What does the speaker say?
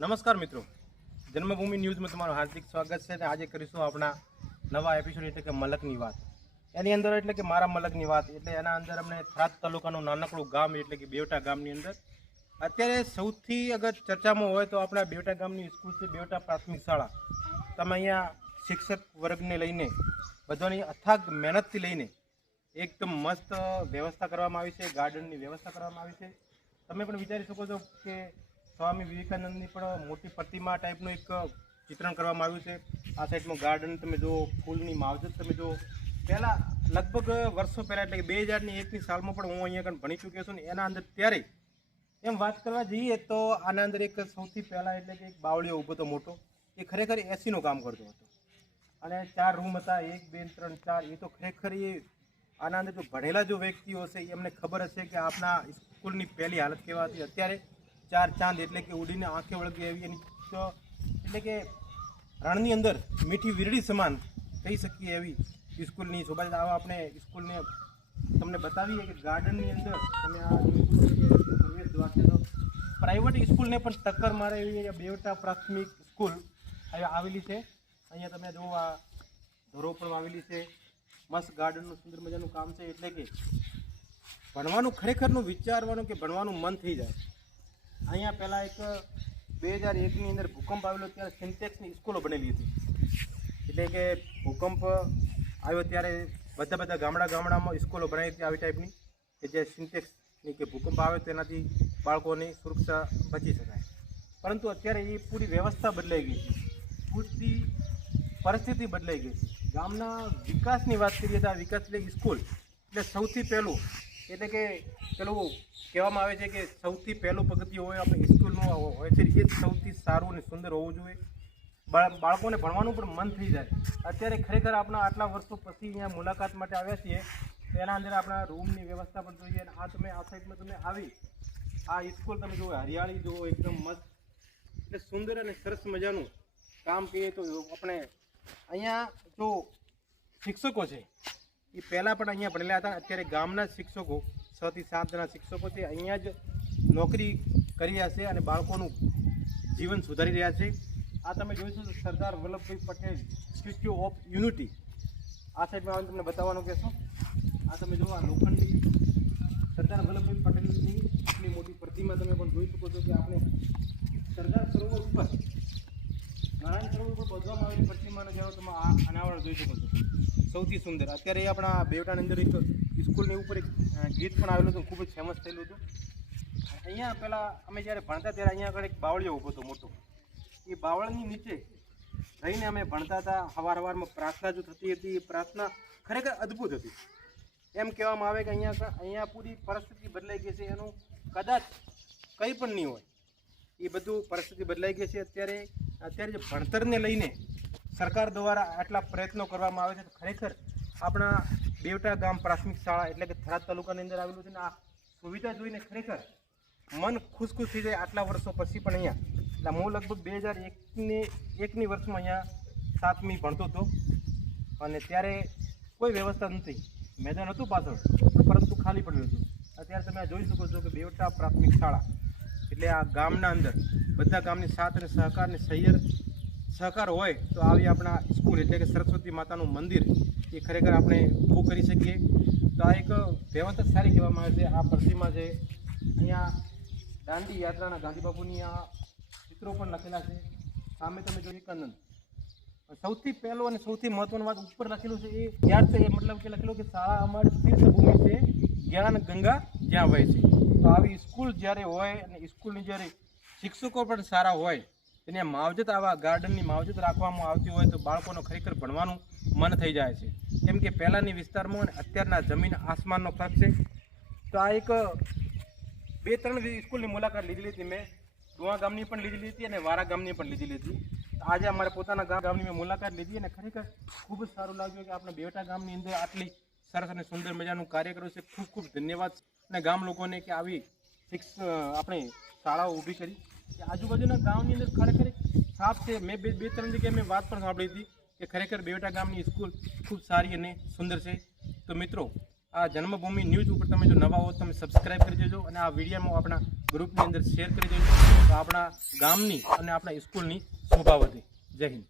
નમસ્કાર મિત્રો, જન્મભૂમિ ન્યૂઝમાં તમારું હાર્દિક સ્વાગત છે. આજે કરીશું આપણા નવા એપિસોડ એટલે કે મલકની વાત. એની અંદર એટલે કે મારા મલકની વાત એટલે એના અંદર અમને થરાદ તાલુકાનું નાનકડું ગામ એટલે કે બેવટા ગામની અંદર અત્યારે સૌથી અગર ચર્ચામાં હોય તો આપણા બેવટા ગામની સ્કૂલ છે બેવટા પ્રાથમિક શાળા. તમે અહીંયા શિક્ષક વર્ગને લઈને બધાની અથાગ મહેનતથી લઈને એકદમ મસ્ત વ્યવસ્થા કરવામાં આવી છે, ગાર્ડનની વ્યવસ્થા કરવામાં આવી છે. તમે પણ વિચારી શકો છો કે સ્વામી વિવેકાનંદની પણ મોટી પ્રતિમા ટાઈપનું એક ચિત્રણ કરવામાં આવ્યું છે. આ સાઈડમાં ગાર્ડન તમે જુઓ, ફૂલની માવજત તમે જુઓ. પહેલાં લગભગ વર્ષો પહેલાં એટલે કે 2001ની સાલમાં પણ હું અહીંયા આગળ ભણી ચૂક્યો છું ને એના અંદર ત્યારે એમ વાત કરવા જઈએ તો આના અંદર એક સૌથી પહેલાં એટલે કે એક બાવળીઓ ઊભો હતો મોટો, એ ખરેખર એસીનું કામ કરતો હતો અને 4 રૂમ હતા, 1 2 3 4. એ તો ખરેખર એ આના અંદર જો ભણેલા જો વ્યક્તિઓ હશે એમને ખબર હશે કે આપણા સ્કૂલની પહેલી હાલત કેવા હતી. અત્યારે 4 ચાંદ એટલે કે ઉડીને આંખે વળગી એવી એની તો એટલે કે રણની અંદર મીઠી વીરડી સમાન કહી શકીએ એવી સ્કૂલની શોભા. આવા આપણે સ્કૂલને તમને બતાવીએ કે ગાર્ડનની અંદર તમે આ પ્રવેશ દ્વાર છે તો પ્રાઇવેટ સ્કૂલને પણ ટક્કર મારે એવી બેવટા પ્રાથમિક સ્કૂલ આવેલી છે. અહીંયા તમે જુઓ આ ધોરો પણ આવેલી છે, મસ્ત ગાર્ડનનું સુંદર મજાનું કામ છે. એટલે કે ભણવાનું ખરેખરનું વિચારવાનું કે ભણવાનું મન થઈ જાય. અહીંયા પહેલાં એક 2001ની અંદર ભૂકંપ આવેલો ત્યારે સિન્ટેક્સની સ્કૂલો બનેલી હતી. એટલે કે ભૂકંપ આવ્યો ત્યારે બધા ગામડામાં સ્કૂલો બનાવી હતી આવી ટાઈપની કે જે સિન્ટેક્સની કે ભૂકંપ આવે તેનાથી બાળકોની સુરક્ષા બચી શકાય. પરંતુ અત્યારે એ પૂરી વ્યવસ્થા બદલાઈ ગઈ છે, પૂરી પરિસ્થિતિ બદલાઈ ગઈ છે. ગામના વિકાસની વાત કરીએ તો આ વિકાસ એટલે સ્કૂલ એટલે સૌથી પહેલું એટલે કે પેલું કહેવામાં આવે છે કે સૌથી પહેલું પગથિયું હોય આપણે સ્કૂલનું હોય છે, એ જ સૌથી સારું અને સુંદર હોવું જોઈએ. બાળકોને ભણવાનું પણ મન થઈ જાય. અત્યારે ખરેખર આપણા આટલા વર્ષો પછી અહીંયા મુલાકાત માટે આવ્યા છીએ તો એના અંદર આપણા રૂમની વ્યવસ્થા પણ જોઈએ. અને આ તમે આ સાઈડમાં તમે આવી આ સ્કૂલ તમે જુઓ, હરિયાળી જુઓ, એકદમ મસ્ત એટલે સુંદર અને સરસ મજાનું કામ કહીએ તો આપણે અહીંયા જો શિક્ષકો છે એ પહેલાં પણ અહીંયા ભણેલા હતા. અત્યારે ગામના શિક્ષકો 6 થી 7 જણા શિક્ષકો છે, અહીંયા જ નોકરી કરી રહ્યા છે અને બાળકોનું જીવન સુધારી રહ્યા છે. આ તમે જોઈશું તો Sardar Vallabhbhai Patel statue of unity આ સાઈડમાં આવીને તમને બતાવવાનું કહેશો. આ તમે જુઓ, આ લોખંડની સરદાર વલ્લભભાઈ પટેલની એટલી મોટી પ્રતિમા તમે પણ જોઈ શકો છો કે આપણે સરદાર સરોવર ઉપર નારાયણ સરોવર ઉપર બાંધવામાં આવેલી પ્રતિમાનો જેવો તમે આ અનાવરણ જોઈ શકો છો. સૌથી સુંદર અત્યારે આપણા બેવટાની અંદર એક સ્કૂલની ઉપર એક ગીત પણ આવેલું હતું, ખૂબ જ ફેમસ થયેલું હતું. અહીંયા પહેલાં અમે જ્યારે ભણતા ત્યારે અહીંયા આગળ એક બાવળીઓ ઊભો હતો મોટો. એ બાવળની નીચે રહીને અમે ભણતા હતા. સવારમાં પ્રાર્થના જો થતી હતી એ પ્રાર્થના ખરેખર અદ્ભુત હતી. એમ કહેવામાં આવે કે અહીંયા પૂરી પરિસ્થિતિ બદલાઈ ગઈ છે, એનું કદાચ કંઈ પણ નહીં હોય એ બધું પરિસ્થિતિ બદલાઈ ગઈ છે. અત્યારે જે ભણતરને લઈને સરકાર દ્વારા આટલા પ્રયત્નો કરવામાં આવે છે તો ખરેખર આપણા બેવટા ગામ પ્રાથમિક શાળા એટલે કે થરાદ તાલુકાની અંદર આવેલું છે ને આ સુવિધા જોઈને ખરેખર મન ખુશ થઈ જાય. આટલા વર્ષો પછી પણ અહીંયા એટલે હું લગભગ 2001ની વર્ષમાં અહીંયા 7મી ભણતો હતો અને ત્યારે કોઈ વ્યવસ્થા નથી, મેદાન હતું પાછળ પરંતુ ખાલી પડેલું હતું. અત્યારે તમે આ જોઈ શકો છો કે બેવટા પ્રાથમિક શાળા એટલે આ ગામના અંદર બધા ગામની સાથ અને સહકાર હોય તો આવી આપણા સ્કૂલ એટલે કે સરસ્વતી માતાનું મંદિર એ ખરેખર આપણે ઊભું કરી શકીએ. તો આ એક વ્યવસ્થા સારી કહેવામાં આવે છે. આ પ્રતિમા છે, અહીંયા દાંડી યાત્રાના ગાંધી બાપુની આ ચિત્રો પણ લખેલા છે. સામે તમે જો વિવેકાનંદ સૌથી પહેલો અને સૌથી મહત્વની વાત ઉપર લખેલું છે એ યાદ છે, એ મતલબ કે લખેલું કે શાળા અમારી તીર્થભૂમિ છે, જ્ઞાન ગંગા જ્યાં વહે છે. તો આવી સ્કૂલ જ્યારે હોય અને સ્કૂલની જ્યારે શિક્ષકો પણ સારા હોય એને માવજત આવા ગાર્ડનની માવજત રાખવામાં આવતી હોય તો બાળકોનો ખરેખર ભણવાનું મન થઈ જાય છે. કેમ કે પહેલાંની વિસ્તારમાં અને અત્યારના જમીન આસમાનનો ફરક છે. તો આ એક 2-3 સ્કૂલની મુલાકાત લીધેલી હતી મેં. ડોવા ગામની પણ લીધેલી હતી અને વારા ગામની પણ લીધેલી હતી. આજે અમારે પોતાના ગામની મેં મુલાકાત લીધી અને ખરેખર ખૂબ જ સારું લાગ્યું કે આપણે બેવટા ગામની અંદર આટલી સરસ અને સુંદર મજાનું કાર્ય કર્યું છે. ખૂબ ખૂબ ધન્યવાદ અને ગામ લોકોને કે આવી આપણે શાળાઓ ઊભી કરી કે આજુબાજુના ગામની અંદર ખરેખર સાફ છે. મેં 2-3 જગ્યાએ મેં વાત પણ સાંભળી હતી કે ખરેખર બેવટા ગામની સ્કૂલ ખૂબ સારી અને સુંદર છે. તો મિત્રો, આ જન્મભૂમિ ન્યૂઝ ઉપર તમે જો નવા હો તમે સબસ્ક્રાઈબ કરી દેજો અને આ વિડીયોમાં આપણા ગ્રુપની અંદર શેર કરી દેજો તો આપણા ગામની અને આપણા સ્કૂલની શોભા વધે. જય હિન્દ.